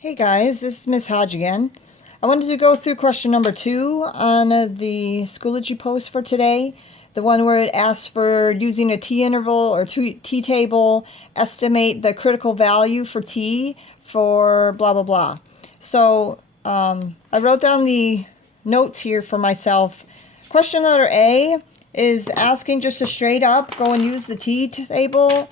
Hey guys, this is Miss Hodge again. I wanted to go through question number 2 on the Schoology post for today. The one where it asks for using a t-interval or t-table, estimate the critical value for t for blah blah blah. So I wrote down the notes here for myself. Question letter A is asking just to straight up go and use the t-table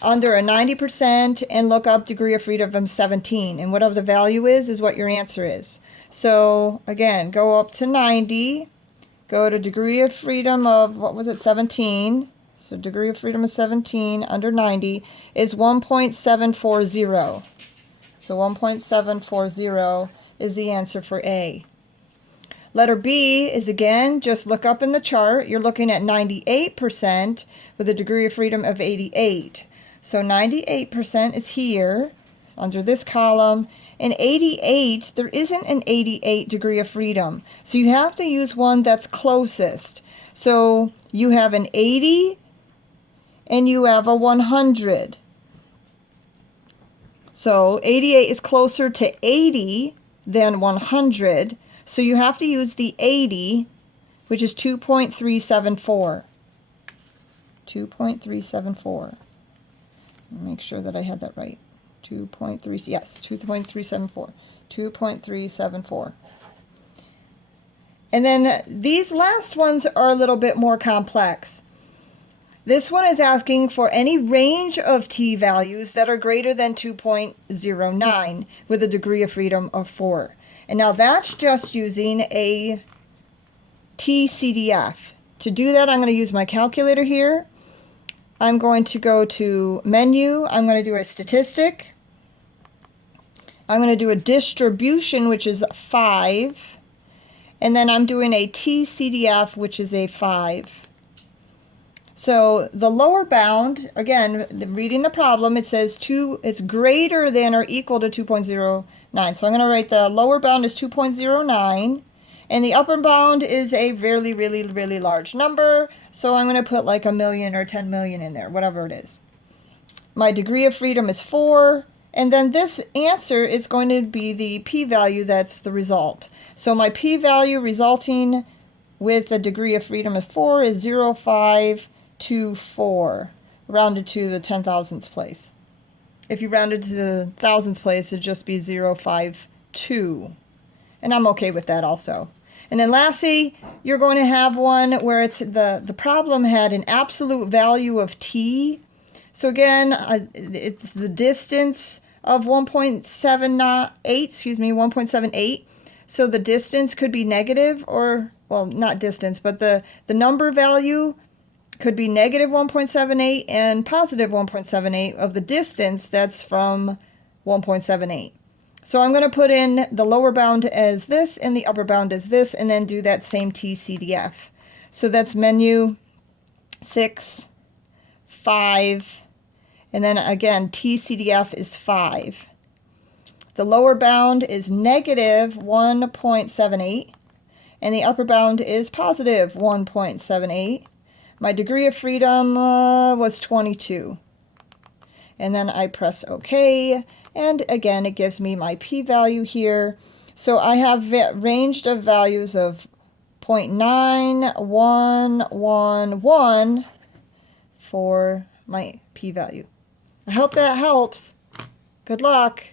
under a 90% and look up degree of freedom of 17. And whatever the value is what your answer is. So again, go up to 90, go to degree of freedom of, what was it, 17. So degree of freedom of 17 under 90 is 1.740. So 1.740 is the answer for A. Letter B is, again, just look up in the chart. You're looking at 98% with a degree of freedom of 88. So 98% is here under this column, and 88, there isn't an 88 degree of freedom. So you have to use one that's closest. So you have an 80 and you have a 100. So 88 is closer to 80 than 100. So you have to use the 80, which is 2.374. 2.374. Make sure that I had that right. 2.3, yes, 2.374. 2.374. And then these last ones are a little bit more complex. This one is asking for any range of t values that are greater than 2.09 with a degree of freedom of 4. And now that's just using a TCDF. To do that, I'm going to use my calculator here. I'm going to go to menu. I'm going to do a statistic. I'm going to do a distribution, which is 5. And then I'm doing a TCDF, which is a 5. So the lower bound, again, reading the problem, it says it's greater than or equal to 2.09. So I'm going to write the lower bound is 2.09. And the upper bound is a really, really, really large number. So I'm going to put like 1 million or 10 million in there, whatever it is. My degree of freedom is 4. And then this answer is going to be the p-value that's the result. So my p-value resulting with a degree of freedom of 4 is 0.524, rounded to the 10,000th place. If you rounded to the 1,000th place, it'd just be 0.52. And I'm okay with that also. And then lastly, you're going to have one where it's the problem had an absolute value of t. So again, it's the distance of 1.78. So the distance could be negative, or, well, not distance, but the number value could be negative 1.78 and positive 1.78 of the distance that's from 1.78. So I'm going to put in the lower bound as this and the upper bound as this, and then do that same TCDF. So that's menu 6, 5, and then again TCDF is 5. The lower bound is negative 1.78, and the upper bound is positive 1.78. My degree of freedom was 22. And then I press OK. And again, it gives me my p-value here. So I have ranged of values of 0.9111 for my p-value. I hope that helps. Good luck.